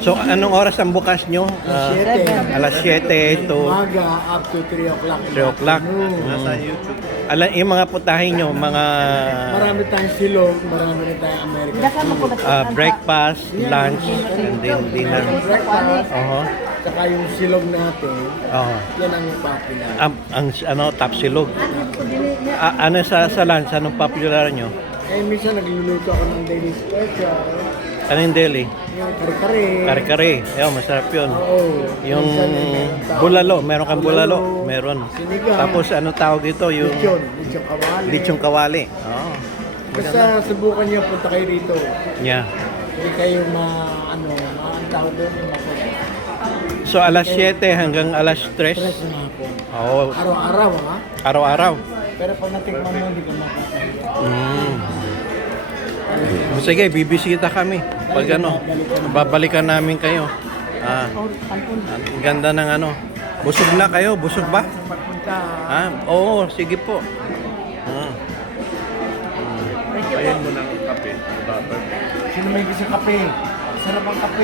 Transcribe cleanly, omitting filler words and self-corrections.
So, anong oras ang bukas nyo? Alas 7 to Umaga up to 3 o'clock. 3 o'clock. Nasa YouTube. Yung mga putahin nyo, mga Marami tayong silog, marami rin tayong American food. breakfast, lunch, and then dinner. Breakfast, Oo. saka yung silog natin, Oo. yan ang popular. Ang top silog. Ano sa lunch? Anong popular nyo? Eh, minsan nagluluto ako ng daily special. Ano yung deli? Yung kare-kare. Kare-kare. Ayun, masarap yun. Oo. Yung Minsan ay meron tao. bulalo, meron kang bulalo. Meron. Sinigang. Tapos ano tawag dito? Yung Lechon kawali. lechong kawali. Oo. Basta subukan niyo, punta kayo rito. Yeah. Hindi kayo ang tawag doon, So alas 7 hanggang alas 3. stress na hapon. Oo. Araw-araw, ha? Araw-araw. Pero pag natikman mo, hindi ka makakahiya. Sige, bibisita kami. Pag ano, babalikan namin kayo. Ang ganda ng ano. Busog na kayo? Busog ba? Sa pagpunta, Oo, sige po. Ayan mo ng kape. sino may gusto kape? Sarap ang kape.